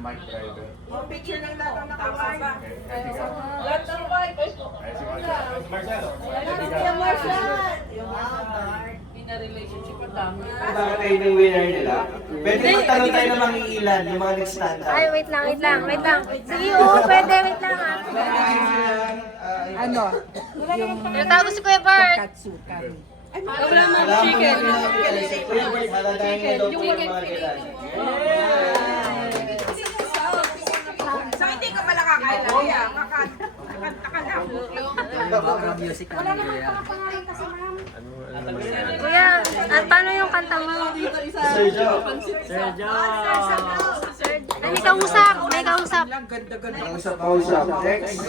Mike Driver. Oh, picture ng lahat ng naka-white. Lahat ng white. Ay, si Marcelo. Yung Marshall. Yung In a relationship, ang dami. Bakit tayo yung winner nila? Pwede magtanong tayo ng mga ilan, yung mga nag-stand up. Ay, wait lang. Sige, oo, pwede. Wait lang ha. Ano? Ano tawag si Kuya Bart? Katsu, kami. Wala man, chicken. Maladahin na daw po yung mga ilan. So, hindi ka pala kakain lang yan. Kakanta ka lang. Wala naman pangalan kasi ma'am. Kuya, paano yung kanta mo? Sergio. May kausap. Kausap. Next.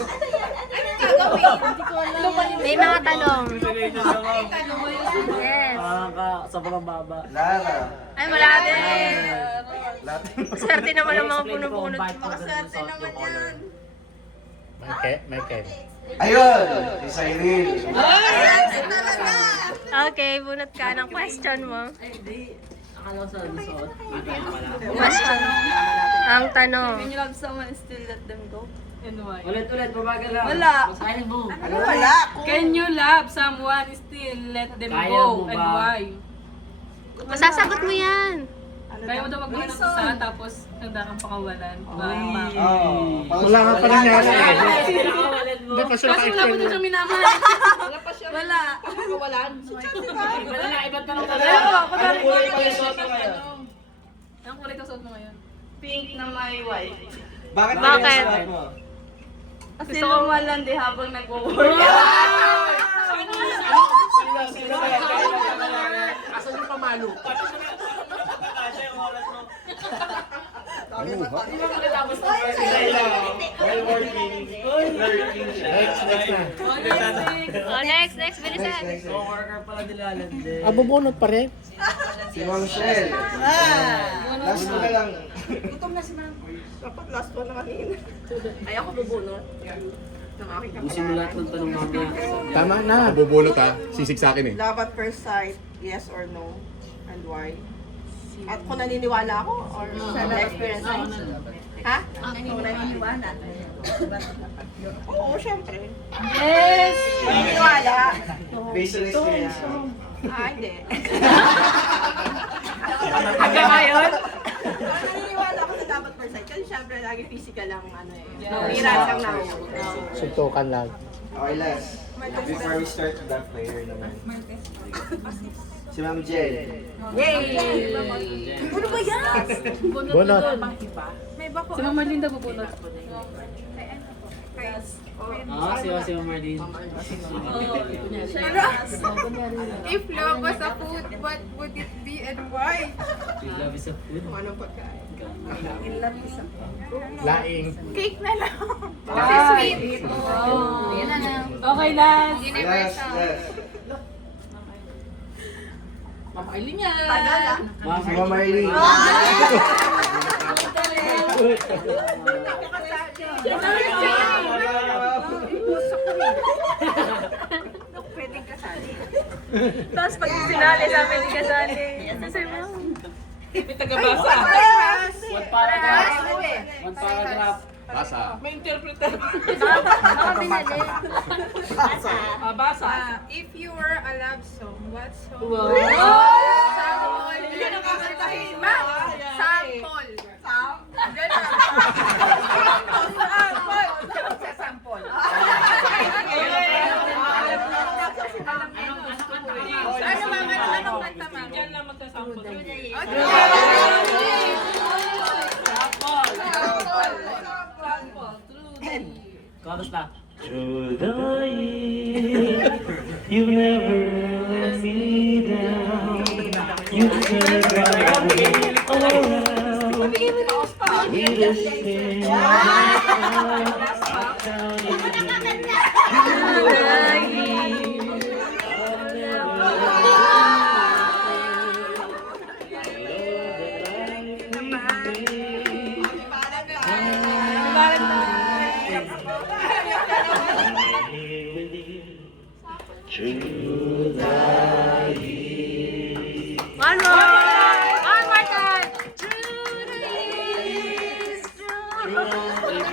May mga tanong. Yes. Sobrang baba. Lara. Ay, wala din. Swerte naman ang mga puno-puno. Makaserte naman yan. Michael. Ayun! Si Cyril. Okay, bunot ka ng question mo. Akala ko sa resort. Question. Ang tanong. When you love someone, still let them go. And why? Ulit, babagal lang. Wala. Basahin mo. Ano wala? Can you love someone, still let them Kaya go? mo And ba? why? Masasagot mo yan. Kaya mo daw magmahal ng isa, tapos handa kang pakawalan. Wala nga pa nangyari. Hindi pa Kasi wala pa din siya minamahal. Wala pa siya. Wala. Pakawalan. Wala na, ibang tanong ka Ayun, lang. pagkari ko kulay pala yung suot mo ngayon? Anong kulay ka suot mo ngayon? Pink na may white. Bakit? Bakit? Kasi lumalandi habang nag-work. Asan yung pamalo? While working, learning siya. Oh, next, bilisan. Co-worker pala nilalandi. Abubunot pa rin. Si Ma'am Shell. Last mo na lang. Gutom na si ma'am. Dapat last one na kanina. Ay, ako bubunot. Ng aking Busin mo lahat ng tanong mamaya. Tama na. Abubunot ha. Sisig sa akin eh. Love at first sight, yes or no? And why? At kung naniniwala ako or sa na-experience ko? Ha? Kung naniniwala. Oo, syempre. Yes! Naniniwala. Based on experience. Hindi. Hanggang ngayon? Naniniwala ako sa dapat first sight. Kasi syempre lagi physical lang ano eh. Hirap lang nahuhuli. Suntukan lang. Okay, last. Before we start the player naman. Si Ma'am Jel. Ano ba yan? Bunot. Si Mama Linda bubunot. Si Marlene. If love was a food, what would it be and why? Love is a food. Anong pagkain? Laing. Cake na lang. Kasi sweet. Yun na lang. Okay, last. Last. Makailin niya. Tagal ah. Si Ma'am Marlene. Pwedeng kasali. Tapos pag sinali, sabi ni kasali. Sabi mo, May tagabasa. One paragraph. One paragraph. Basa. May interpreter. baka binali. Basa. If you were a love song, what song? Wow. Sample. Hindi na kakantahin. Ma'am, sample. Ganun. Sample. Ano ma'am? Anong kanta ma'am? Diyan lang magsasample. Chorus na. You never let me down. You turn around all around. Sweetest thing I found True love. One more time. True to you. Paliwanag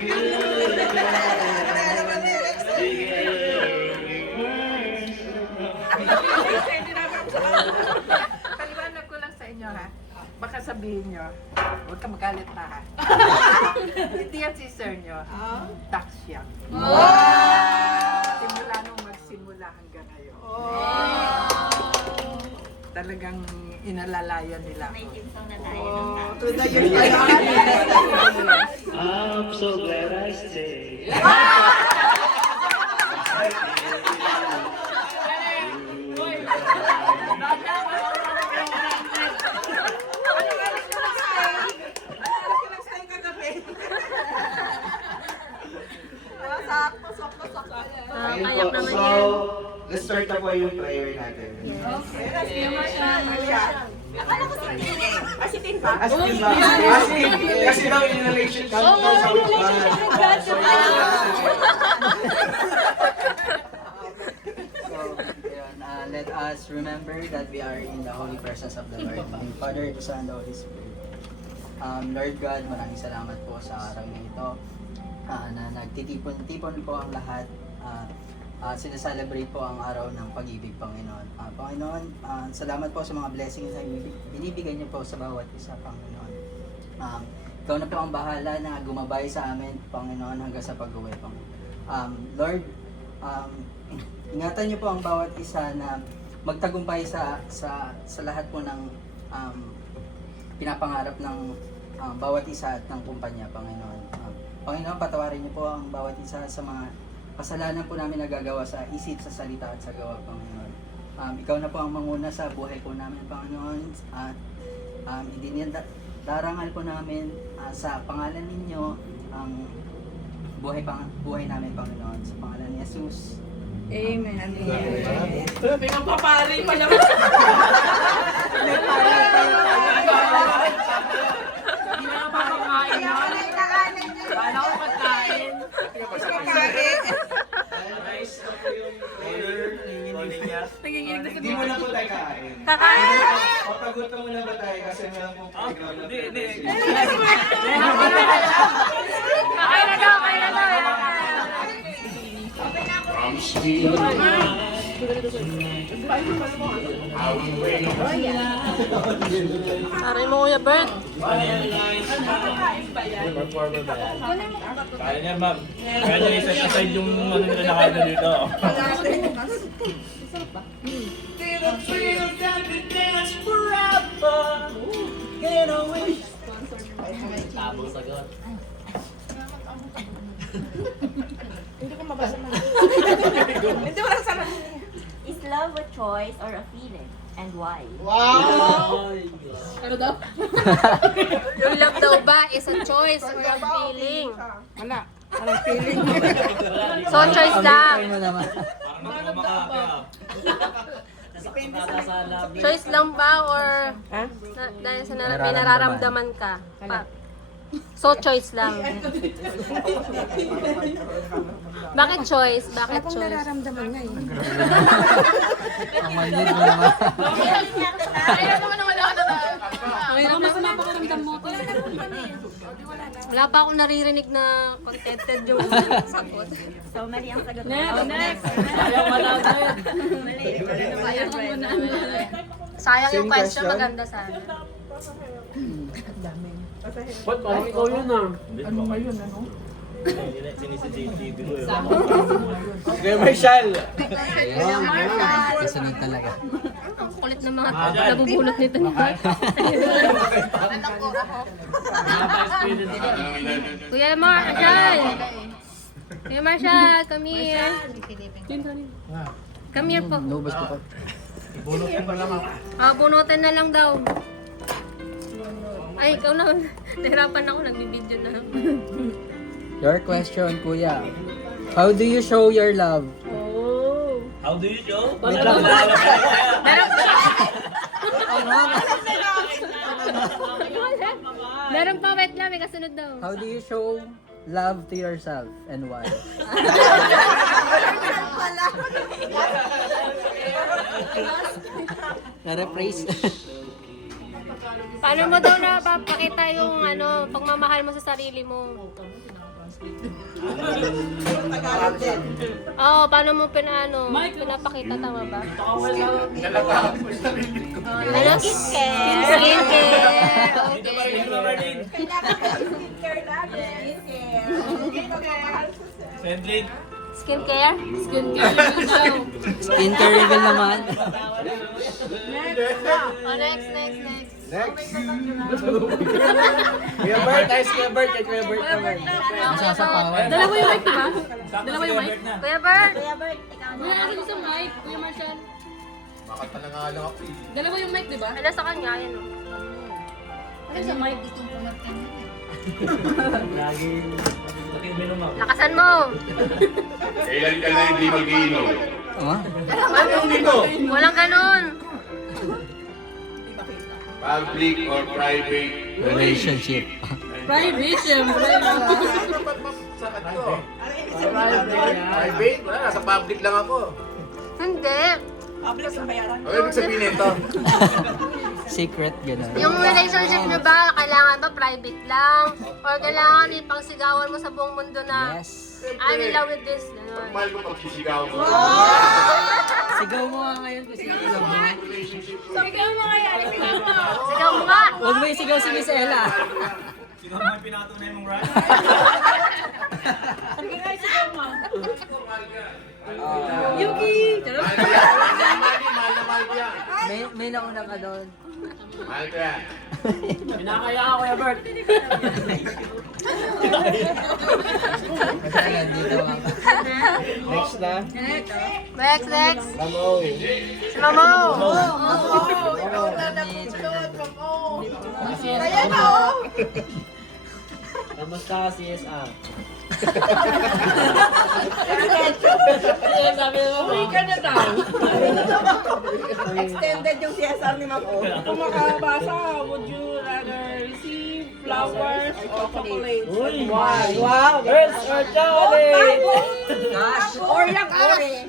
ko lang sa inyo ha. Baka sabihin nyo, huwag ka magalit na ha. Hindi yan si sir nyo. Tax siya. Simula nung magsimula hanggang ngayon. Talagang inalalayan nila ako. I'm so glad I stayed. Kayak Ayun po, naman so, yan. let's start na po yung prayer natin. Asitin pa? Asking ba? Asking! Kasi daw in relationship po sa Let us remember that we are in the holy presence of the Lord, the Father, the Son, and the Holy Spirit. Lord God, maraming salamat po sa araw na ito na nagtitipon-tipon po ang lahat. Sinaselebrate po ang araw ng pag-ibig, Panginoon. Panginoon, salamat po sa mga blessings na binibigay niyo po sa bawat isa, Panginoon. Ikaw na po ang bahala na gumabay sa amin, Panginoon, hanggang sa pag-uwi, Panginoon. Lord, ingatan niyo po ang bawat isa na magtagumpay sa lahat po ng pinapangarap ng bawat isa at ng kumpanya, Panginoon. Panginoon, patawarin niyo po ang bawat isa sa mga kasalanan po namin nagagawa sa isip, sa salita at sa gawa, Panginoon. Ikaw na po ang manguna sa buhay po namin, Panginoon. At darangal po namin sa pangalan ninyo ang buhay namin, Panginoon. Sa pangalan ni Jesus. Amen. Pinapapari pa naman. Hindi mo na po tayo kain. Kakain. Papagutom muna ba tayo kasi meron pong playground na Kakain na daw, kain na daw. Aray mo, Kuya Bert. Kaya niya, ma'am. Kaya niya isa aside yung ano nila nakano dito. Tabong sagot. Is love a choice or a feeling? And why? Yung love daw ba is a choice or a feeling? Wala. Walang feeling. So, choice lang. Ano naman? Parang kumakakaya. Choice lang ba or dahil sa may nararamdaman ka? So, choice lang. Bakit choice? Bakit choice? Nararamdaman nga eh. Ang manid mo naman. Wala pa akong naririnig na contented yung sagot. So, mali ang sagot. Next! Sayang yung question, maganda sana. Ba't parang ikaw yun ah? Ano ba yun, ano? Sinisi-JTV ko eh. Kaya Marshall! Kasunod talaga. Ang kulit ng mga nabubulot nito. Kuya Marshall! Kuya Marshall, come here. Come here po. Lubos ko pa. Bunutin na lang daw. Ay, ikaw na. Nahirapan ako, nagbibideo na lang. Your question, Kuya. How do you show your love? How do you show? Wait lang. Meron pa, wait lang, may kasunod daw. How do you show love to yourself and why? Na-rephrase. Paano mo daw napapakita yung pagmamahal mo sa sarili mo? Oo, paano mo pinapakita, tama ba? Ano? Skincare. Skincare. Skincare lagi. Sandlin. Skincare? Skincare reveal naman. Oh, next. Kuya Bert, ayos Kuya Bert, kay Kuya Bert naman. Dala mo yung mic, diba? Dala mo yung mic? Kuya Bert! Kuya Bert, ikaw na. Ako sa mic, Kuya Marshall. Makata na nga lang ako. Dala mo yung mic, diba? Ano sa kanya, yan o. Ano sa mic dito pumatang? Laging minumap. Lakasan mo! Kailan ka na hindi mag-iinom? Walang ganun! Public or private? Relationship. Private, syempre. Private? Wala, nasa public lang ako. Hindi. Public sa bayaran. Ano ibig sabihin nito? Secret, gano'n. Yung relationship nyo ba, kailangan ba private lang? Or kailangan ipangsigawan mo sa buong mundo na Yes. I'm in love with this? Ganun. Mahal mo pagsisigaw mo. Sigaw mo nga ngayon kasi sigaw mo. Sigaw mo nga! Huwag mo isigaw si Miss Ella. Sino naman pinatunay mong ride? Yuki! Mahal na mahal ko yan. May nauna ka doon. Mahal ko yan. Pinakaya ka Kuya Bert. Ayan, dito nga. Next na. Next. Tamo. Si Mamo! Kaya na oh! Kamusta ka CSR? Uwi ka na daw. Extended yung CSR ni Ma'am O. Kung makabasa, would you rather receive flowers or chocolate? Uy! Wow! Girls or chocolate? Or yung ore.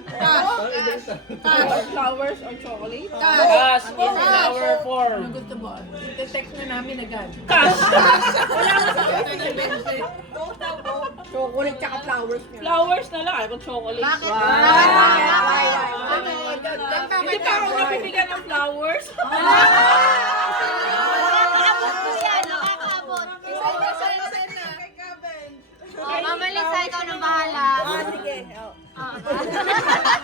Flowers or chocolate? Cash in flower form. Gusto mo? I-text na namin agad. Cash! Wala na sa akin. Chocolate tsaka flowers niya. Flowers na lang. Ayaw ko chocolate. Bakit? Hindi pa ako nabibigyan ng flowers. Nakakaabot ko yan, nakakaabot. Mama Lisa, ikaw na bahala. Sige.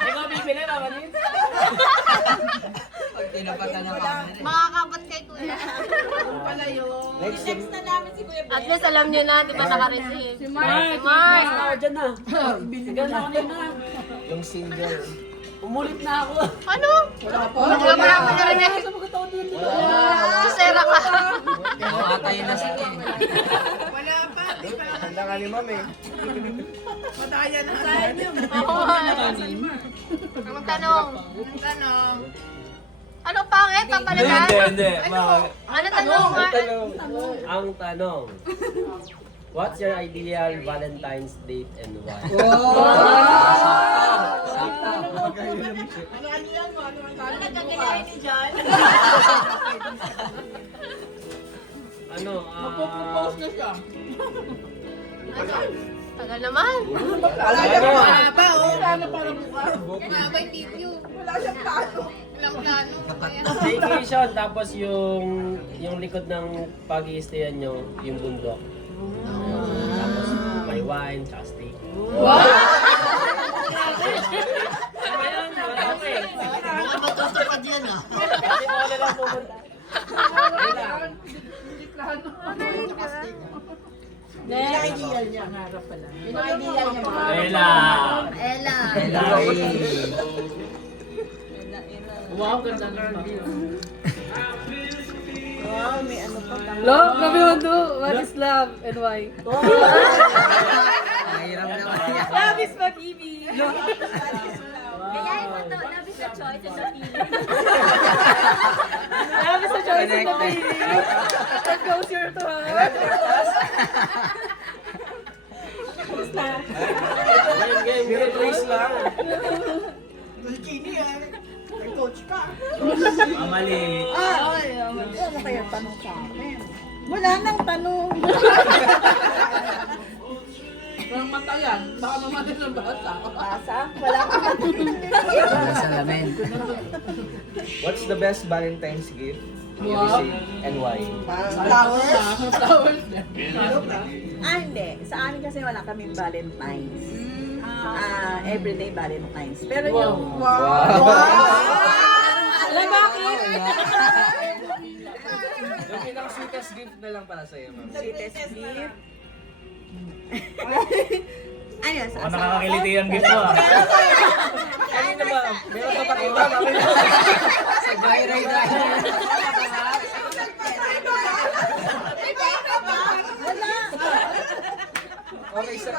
Ikaw bibili na ba din? Pag tinapatan ng camera. Makakabot kay Kuya. Next yung... At least alam nyo na, di ba naka-receive? Si Mars. Dyan na. Sigan na kanina. Yung single. Umulit na ako. Ano? Wala mo na rin eh. Susera ka. Atay na si Ken. Wala pa. Handa ka ni Ma'am eh. Madaya na. Oo. Ang tanong. Ano pangit? Papalitan? Hindi. Ano tanong nga? Ang tanong. What's your ideal Valentine's date and why? Nagkagalayan ni John. Ano? Post na siya. Tagal naman. Wala pa. Wala na para bukas. May video. Wala siyang plano. Walang plano. Vacation tapos yung likod ng pag-i-stayan nyo, yung bundok. Tapos may wine, tsaka steak. Wow! Ayun, okay. Magkatapad yan ah. Kasi wala lang pumunta. Ideal niya. Yung ideal niya. Ella! Wow, ganda ng view. Wow, may ano pa. Love, grabe mo to. What is love and why? Mahirap naman yan. Love is pag-ibig. Gayahin mo to. Love is a choice and a feeling. Love is a choice and a feeling. What goes your to heart? Game, please lang. Bikini may coach ka. Mamali. Ano kaya tanong sa akin? Wala nang tanong. yan. Baka mamaya ng basa. Basa? Wala ka. Salamin. What's the best Valentine's gift you received and why? Flowers. Hindi. Sa amin kasi wala kaming Valentine's. Everyday Valentine's. Pero yung... Alam bakit? Yung pinaka-sweetest gift na lang para sa'yo, ma'am. Sweetest gift. Ayun, sa Nakakakiliti yung gift mo. Kanina ba? Meron pa pakita, mami. Sa joyride. Okay, sir.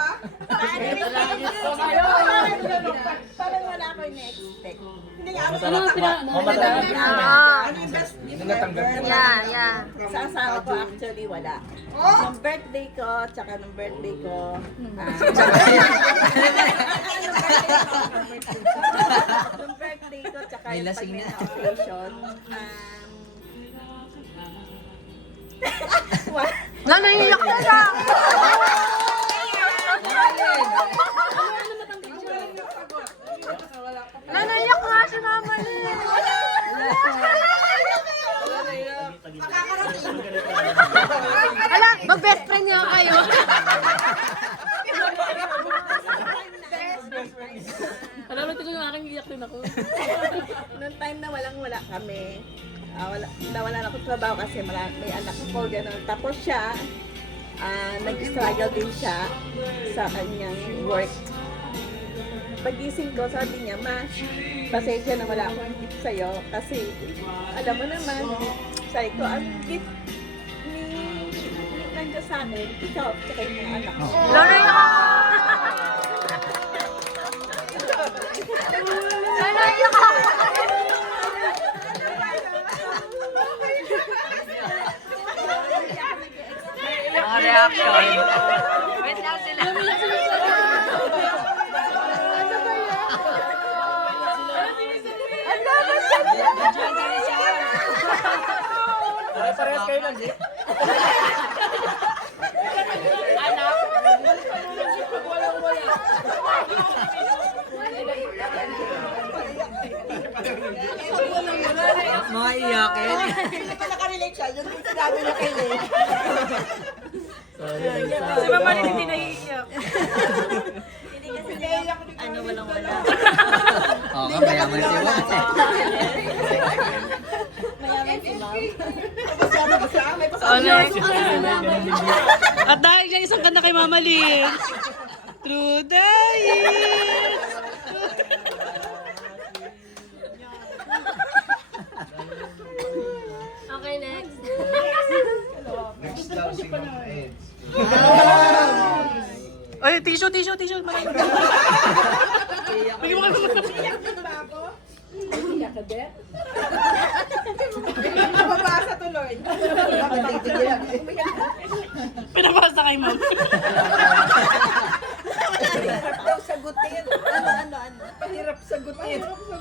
Parang wala ko in-expect. Hindi nga ako Hindi natanggap mo. Yeah. sa asawa ko actually wala. Nung birthday ko, tsaka nung birthday ko, nung birthday ko, tsaka May yung lasing pag may na. occasion, Nanaiyak na lang! Nanaiyak nga si Mama Lynn! Ala, mag-best friend niyo kayo. Alam mo, ito yung aking iyak din ako. nung time na wala kami, nawalan ako trabaho kasi may anak ko, gano'n. Tapos siya, nag-struggle din siya sa kanyang work. Pagising ko, sabi niya, Ma, pasensya na wala akong gift sa'yo kasi alam mo naman, sabi ko, ang gift ni nandiyan sa amin, ikaw, tsaka yung mga anak mo. Nanaiyak ako! Nanaiyak ako! Mga reaction. Wait lang sila. Parehas kayo ng gift? Mga iyakin. Hindi ka nakarelate siya, yun yung sinabi niya kay Lynn. Si Mama Lynn hindi naiiyak. Hindi kasi walang wala. Oo, mayaman si Ma'am. Mayaman si Ma'am. At dahil dyan, isang kanta kay Mama Lynn. True Dying! Okay, next. Next daw si Ma'am Eds. Ay, tissue. Marami. Bigyan mo kami Nababasa tuloy. Pinabasa kay Ma'am. Hirap daw sagutin. Ano? Hirap sagutin.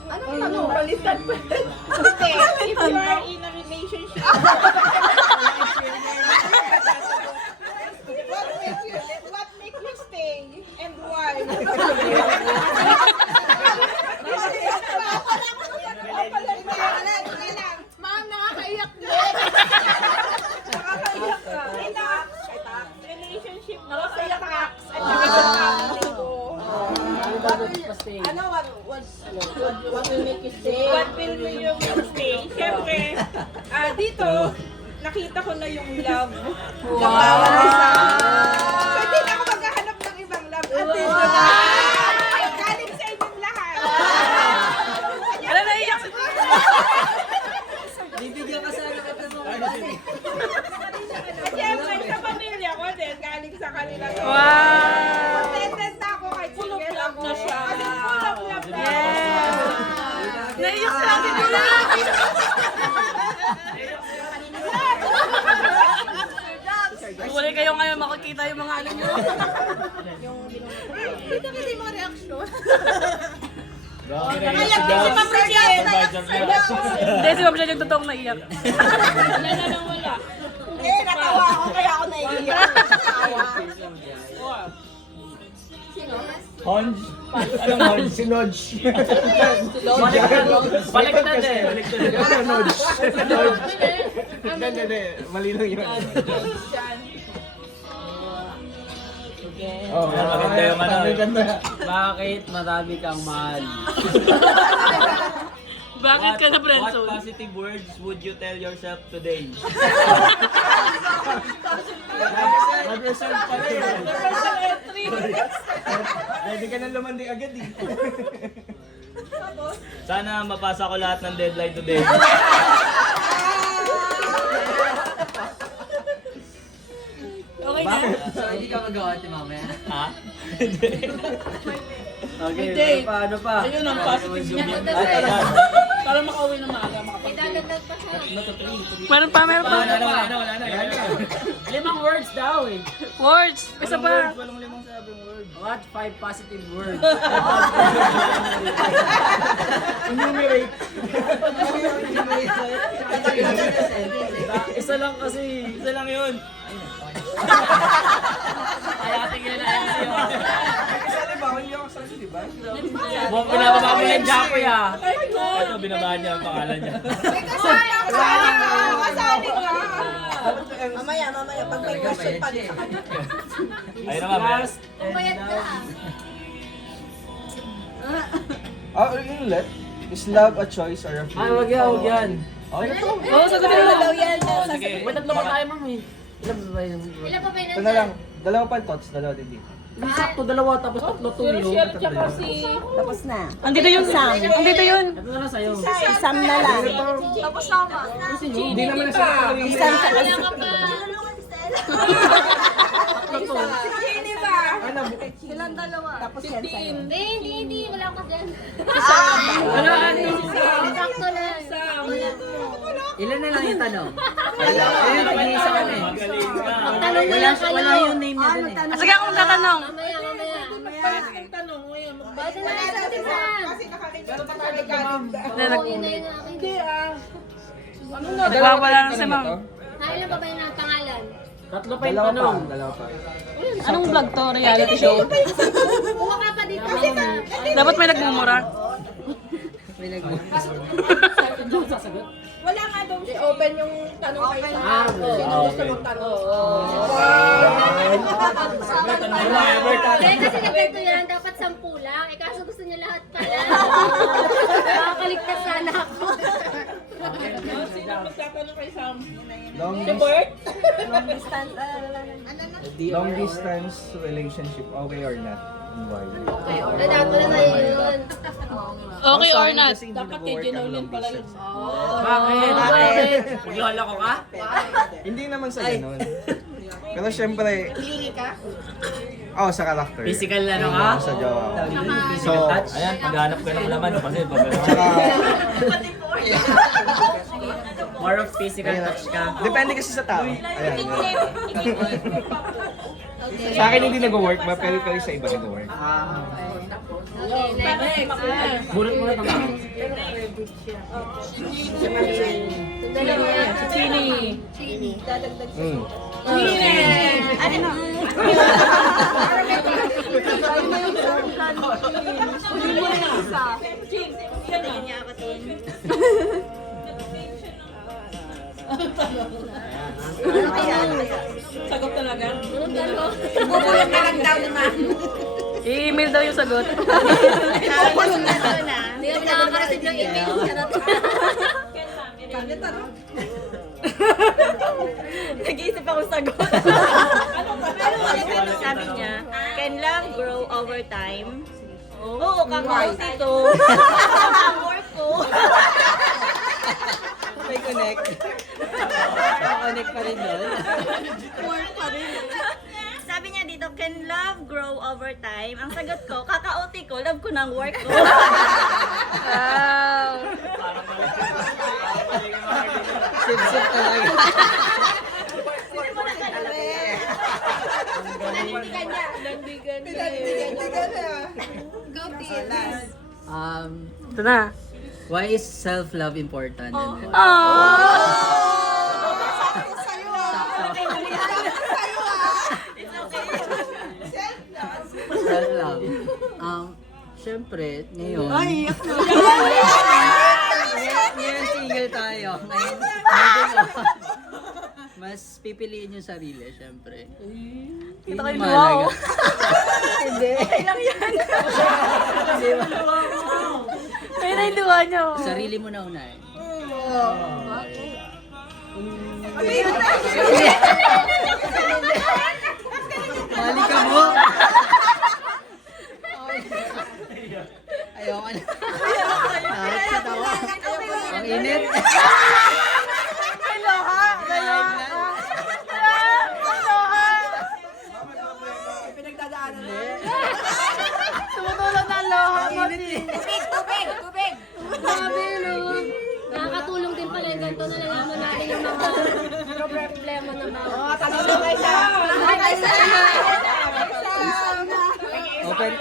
Ano? Balitan pa. Okay, if you are in a relationship, what make you stay and why? Ma'am, nakakaiyak din. Nakakaiyak ka. Relationship mo sa tax at saka sa family ko. What will make you stay? What will make you stay? Siyempre, dito, nakita ko na yung love. Ng bawat isa. So, hindi na ako maghahanap ng ibang love. At dito na. Galing sa inyong lahat. Ala, naiiyak si Bibigyan ka sana ka ng mga bali. At siyempre, sa pamilya ko din, galing sa kanila. Wow! Contented na ako kahit single ako. na siya. Kasi full of love na. Naiiyak si Ate Dula! Wala kayo ngayon makikita yung mga ano nyo. Dito kasi yung mga reaksyon. Naiyak din si Ma'am Rachel. Hindi, si Ma'am Rachel yung totoong naiyak. Hindi, natawa ako kaya ako naiiyak. Natawa. Honj? Anong Honj? Si Nodge. Baliktad eh. Ano, Nodge? Nodge. Hindi. Mali lang yun. Oh, Maganda yung ano. Maganda. Bakit marami kang mahal? Bakit ka na What friendzone? positive words would you tell yourself today? Mag-reserve pa rin. Pwede ka na lumandi agad eh. Sana mapasa ko lahat ng deadline today. Okay na? So, hindi ka magawa ito mamaya. Ha? Okay, paano pa? Ayun ang positive niya. Para makauwi na maaga. Idadagdag pa siya. Meron pa. Wala na. 5 words daw eh. Words! Isa pa. Walang limang sabing word. What 5 positive words? Enumerate. Isa lang kasi. Isa lang yun. Kaya tingin na MC mo. Kasi di ba, hindi ako sa'yo, di ba? Binababa mo yung Japoy ah. Ito, binabaan niya ang pangalan niya. Mamaya, pag may question pa din. Ayun naman, Bes. Pumayat ka. Yun ulit. Is love a choice or a Ay, feeling? wag yan. Okay na to. Oo, sagutin mo daw yan. Sige. May tatlo pa tayo, ma'am eh. Ilan ba ba yung Ilan pa ba yun? Ito na lang. Dalawa pa thoughts, dalawa din dito. Sakto, dalawa tapos tatlo tuyo. Tapos na. Andito yun, Sam. Andito yun. Ito na lang sa'yo. Isam na lang. Hindi naman na siya yung Isam sa Wala ka pa. Silang dalawa. Tapos yan sa'yo. Hindi. Wala ka dyan. Wala Sakto lang. Ilan na lang yung tanong? Ayun, nag-iisa kami. Magaling ka. Tanong mo lang kayo. Wala yung name niya dun eh. Sige, ako magtatanong. Mamaya. Bakit na lang sa atin, Sam? Oo, yun na yung akin. Nagwawala na si ma'am. Ilan pa ba yun ang pangalan? Tatlo pa yung tanong. Dalawa pa. Anong vlog to? Reality show? Kuha ka pa dito. Dapat may nagmumura. Wala nga daw siya. I-open yung tanong kayo sa sino gusto mong tanong. Kaya kasi nagkanto yan, dapat 10 lang. Eh kaso gusto niya lahat pala. Makakaligtas sana ako. Sino magtatanong kay Sam? Long distance relationship, okay or not? And why? Eh, dapat na sa'yo yun. Okay or not? Kasi hindi nag-work ang long distance. Bakit? Maglolo ko ka? Hindi naman sa ganun. Pero syempre, sa karakter. Physical na ano ka? Sa jowa ko. So, ayan, paghanap ka ng laman kasi pag Tsaka, More of physical touch ka. depende kasi sa tao. Ayan. Sa akin hindi nag-work, pero sa iba nag-work. Okay, next. Bulot mo na tama. Chini. Mm. Sagot talaga? Bubulong na lang daw naman. I-email daw yung sagot. Bubulong na daw na. Hindi kami nakaka-receive ng email. Charot. Nag-iisip ako sagot. Sabi niya, can love grow over time? Oo, kakauti to. Ang work ko. May connect. Connect pa rin doon. Work pa rin. Sabi niya dito, can love grow over time? Ang sagot ko, kakauti ko, love ko ng work ko. Wow. Sip-sip talaga. Pinandigan niya. Go, Tilas. Ito na. Why is self-love important? Aww. Self-love. Siyempre, ngayon. Ay, iyak na. Ngayon single tayo. Ngayon, mas pipiliin yung sarili, siyempre. Kita ko yung mahalaga. luwa, Hindi. Lang yan. Kaya na yung luwa niyo. Sarili mo na unahin. Mali ka mo. Ayoko na. Takot sa tawa. Ang init. May loha. May loha. Pinagdadaanan na. Tumutulog na ang loha. Tubig! Grabe, no? Nakakatulong din pala yung ganito na nalaman natin yung mga problema ng mga.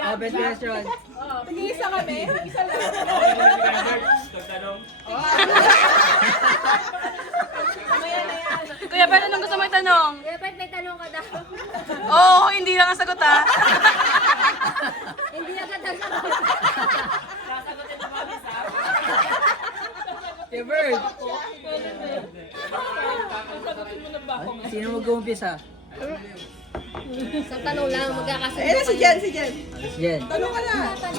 Open question. Isa kami. Isa lang. Tanong. Kuya, pero anong gusto mo itanong? Kaya ba't may tanong ka daw? Oo, hindi lang ang sagot ha. Hindi agad ang sagot. Okay, Bird. Sino mag-uumpisa? Sa tanong lang, magkakasunod Eh, si Jen, si Jen. Alas Jen. Tanong ka na.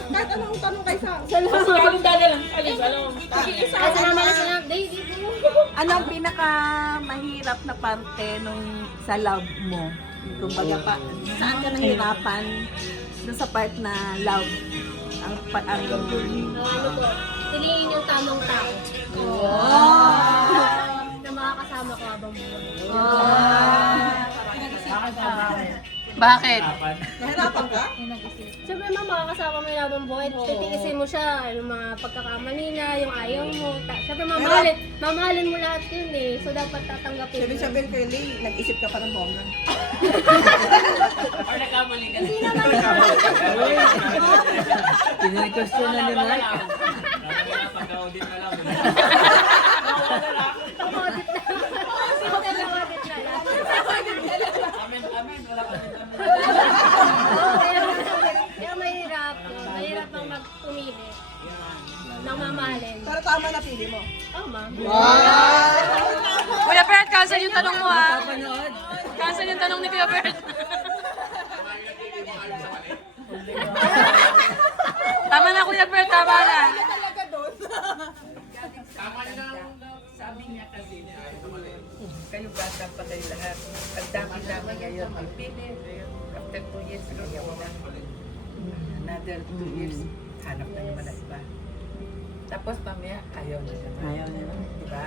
Kahit anong tanong kay Sam. Kasi mamalas na lang. Dito. Ano ang pinaka mahirap na parte nung sa love mo? Kumbaga pa, saan ka nahirapan doon sa part na love? Ang Ano po? Piliin yung tamang tao. Na makakasama ko habang buhay. Bakit? nahirapan ka? Siyempre ma'am, makakasama mo yung habang buhay. Titiisin mo siya, yung mga pagkakamali niya, yung ayaw mo. Siyempre mamahalin mo lahat yun eh. So dapat tatanggapin mo. Sabihin kay Lee, nag-isip ka pa ng bongga. Or nagkamali ka. Hindi naman yun. Pinag-question na ni Mike. Pagka-audit na lang. Audit na. Audit na lang. Amen, wala ka din. Kaya mahirap. Mahirap ang magpumili ng mamahalin. Pero tama na pili mo. Tama. Kuya Bert, cancel yung tanong mo ha. Papanood. Cancel yung tanong ni Kuya Bert. Tama na Kuya Bert, tama na. Sabi niya kasi, kayo bata pa kayo lahat. Ang dami-dami ngayon. Pipili. After 2 years, ayaw na. Another 2 years, hanap na naman na iba. Tapos mamaya, ayaw na naman. Ayaw na naman. Diba?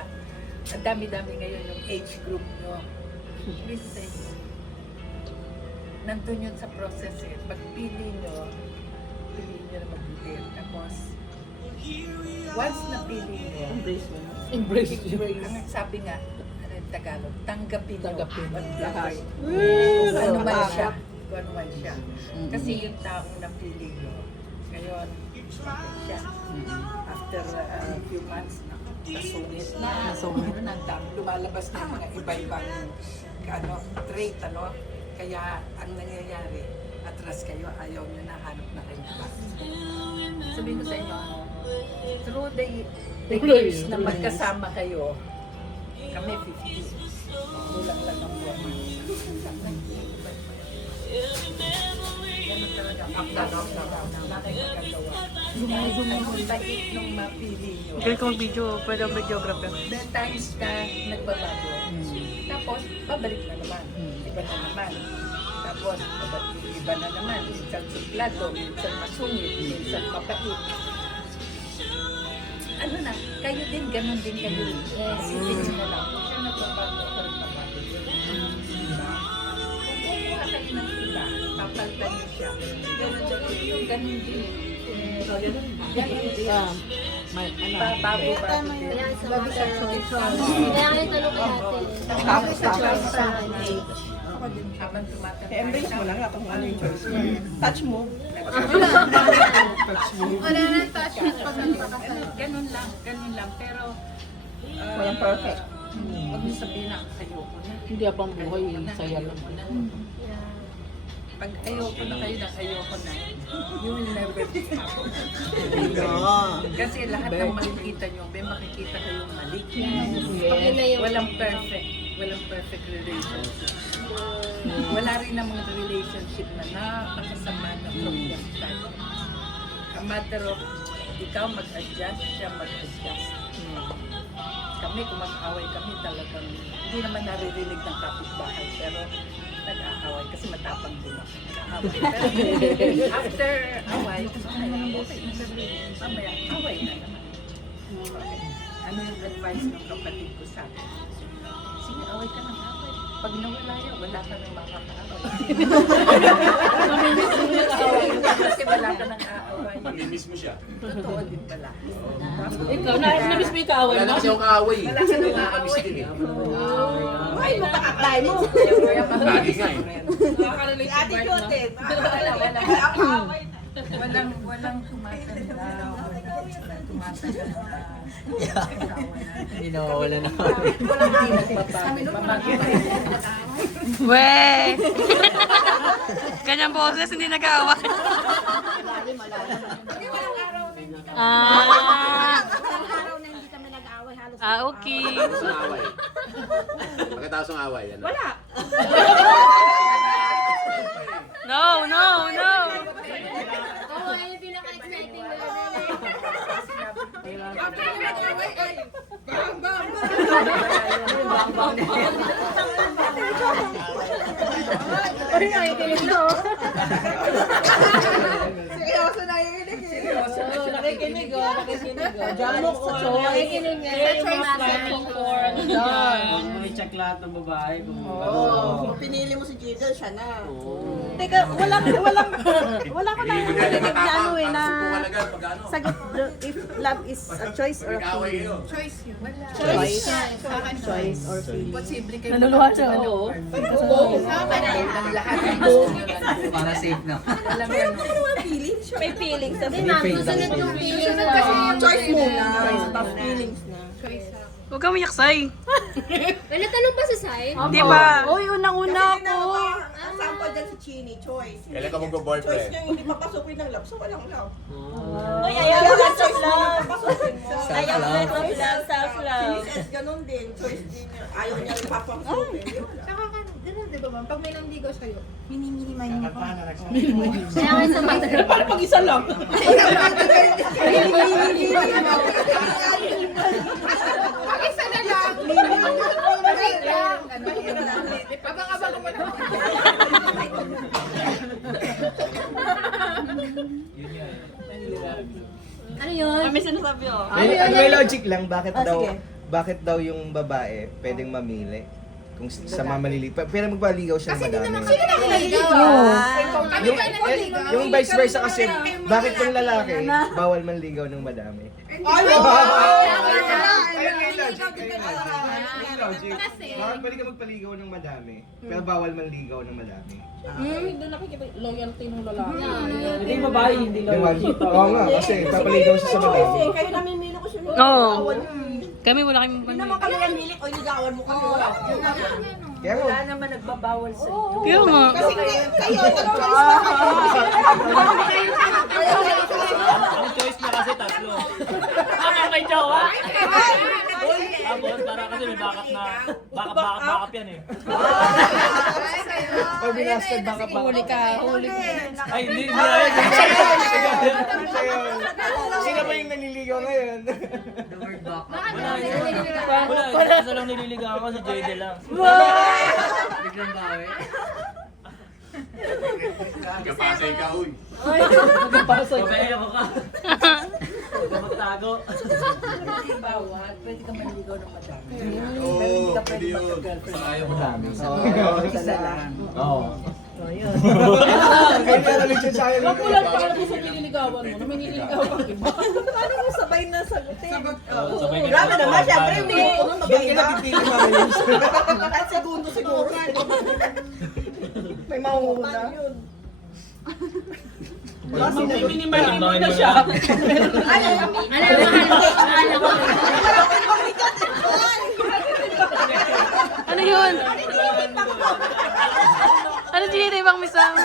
Ang dami-dami ngayon yung age group nyo. Please say, nandun yun sa process eh. Pagpili nyo, piliin nyo na mabuti. Tapos, once napili nyo, Embrace mo. ang sabi nga, ano yung Tagalog, tanggapin nyo. Lahat. Kung ano man siya. Kung ano man siya. Kasi yung taong napili nyo, ngayon, siya. After a few months, nasungit na. Nasungit na. Lumalabas na yung mga iba-ibang trait, ano. Kaya, ang nangyayari, atras kayo, ayaw nyo na, hanap na kayo iba. Sabihin ko sa inyo, through the years na magkasama kayo, kami 50. Kulang lang ang buwan. Ganun talaga. Nakikagagawa. Ang bait nung mapili nyo. Galing ko mag-video, pwede ang videographer. There times na nagbabago. Tapos, babalik na naman. Iba na naman. Tapos, iba na naman. Minsan suplado, minsan masungit, minsan mapait. Ano na, kayo din, ganun din kayo. Isipin nyo na lang. Kung siya nagbabago, ako rin babago. Diba? Kung kumuha kayo ng iba, papaltan niyo siya. Ganun din. Ganun din. Bago-bago din. Kaya sa mga kaya nga yung tanong kay ate. Tapos, tapos. Sa akin. Habang tumatanda. I-embrace mo lang na kung ano yung choice mo. Touch mo. Wala na touch mo pag nagpakasal. Ganun lang. Pero, Walang perfect. huwag niyo sabihin na kayo ko na. Hindi abang buhay, saya lang. Pag ayoko na kayo ng ayoko na, you will never be happy. Kasi lahat ng makikita nyo, may makikita kayong mali. Pag yun na yung... Walang perfect relationship. Wala rin namang relationship na napakasama na from the start. A matter of ikaw mag-adjust, siya mag-adjust. Kami, kung mag-away kami talagang, hindi naman naririnig ng kapitbahay, pero nag-aaway kasi matapang din ako. Nag-aaway. Pero after away, mamaya, away na naman. Okay. Ano yung advice ng kapatid ko sa akin? Sige, away ka ng away. Pag nawala yan, wala ka nang makakaaway. Mamimiss mo na away. Kasi wala ka nang aaway. Mamimiss mo siya. Totoo din pala. Ikaw, na-miss mo yung kaaway Wala mo? na kasi yung kaaway. Wala ka nang aaway. Ay, makakatay mo. Lagi nga eh. Si Ate Judith. Walang tumatanda. Walang tumatagal na. Hindi nawawala na. Walang di nagbabago. Weh! Ganyang boses, hindi nag-aaway. Okay. Pagkatapos ng away. Pagkatapos ng away. Ano? Wala. No, no, no. Oo, yun yung pinaka-exciting na Ay, nakikinig na oh. Seryoso na yun. Seryoso na siya. Nakikinig oh. Diyan sa choice. Nakikinig nga. I-check lahat ng babae kung Kung pinili mo si Jidel, siya na. Teka, wala ko na narinig na ano eh, na sagot, if love is a choice or a feeling. Choice yun. Wala. Choice or feeling. Posible kayo. Naluluha siya, oo. Para safe na. Alam mo yan. May feelings sa Hindi, ma'am. Susunod yung feeling mo. Kasi yung choice muna. Feelings na. Huwag kang uyaksay. May natanong pa si Sai? Di ba? Uy, unang-una ako. Sample dyan si Chini, choice. Kailan ka magbo-boyfriend? Choice niya hindi papasukin ng love, so walang love. Uy, ayaw ka choice love. Ayaw ka love, self-love. Si Miss S, ganun din. Choice din niya. Ayaw niya rin papasukin. Saka ka, ganun, di ba ma'am? Pag may nandigaw sa'yo, mini-mini-mini mo pa. Kaya nga sa mother. Parang pag-isa lang. Pag-isa na lang! Wait lang! Abang-abang mo na. Ano yun? May sinasabi ako. May logic lang Ah, sige. bakit daw yung babae pwedeng mamili kung sa mamaliliit. Pero magpaligaw siya ng madami. Yung vice versa kasi, bakit yung lalaki bawal manligaw ng madami? Bakit pwede ka magpaligaw ng madami, pero bawal manligaw ng madami? Doon nakikita loyalty ng lalaki. Hindi babae, hindi lang. Oo nga, kasi papaligaw siya sa madami. Kayo namimili ko siya. Oo. Kami wala kami Hindi naman kami namili. O, ligawan mo kami. Wala. Kaya mo, Wala naman nagbabawal sa'yo. Kaya nga. Kasi kayo, nag-choice na kayo. Ang choice niya kasi tatlo. May jowa? Tapos para kasi may backup na backup yan eh. pag binasted baka pa. Huli ka. Ay, hindi ayun. Sino ba yung naniligaw ngayon? The word back. Wala, isa lang nililigaw ako si Jade lang. Biglang bawi. Kapasay ka, uy. Kapasay ako ka. Huwag ka magtago. Hindi bawal. Pwede ka manligaw ng madami. Oo, pwede yun. Ayaw mo dami. Isa lang. Oo. Kaya nalalig siya sa akin. Kulang pa lang sa piniligawan mo. Nung nililigawan ka, iba. Ano mo sabay na sagutin? Grabe naman, syempre hindi ko na Bakit maganda. napipili mo yun? Kahit segundo siguro. May mauuna. Minimum na siya. Ano yun? Ano tinitibang misang?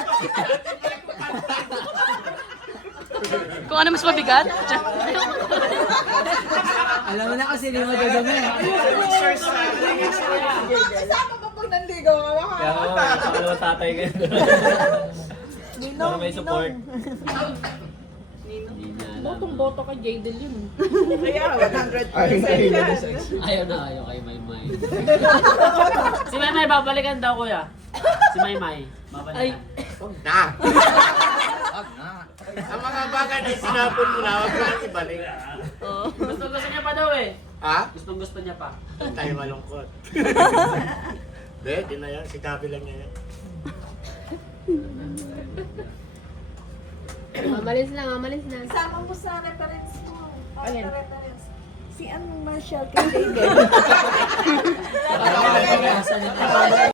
Kung ano mas mabigat? Alam mo na kasi hindi mo dadami. Kasama pa pag nanligaw ka. Kaya ako, nakakalawa tatay ka. Para may support. Botong-boto kay Jadel yun. Kaya 100% Ayun yan. Ayaw na ayaw kay Maymay. Si Maymay, babalikan daw kuya. Si Maymay, babalikan. Ang mga bagay na sinapon mo na, huwag mo nang ibalik. Gusto niya pa daw eh. Ha? Gusto niya pa. Tayo malungkot. Di na yan. Sikabi lang niya yan. Mamalis na. Sama mo sa reference mo. Reference. Si Marshall kay David.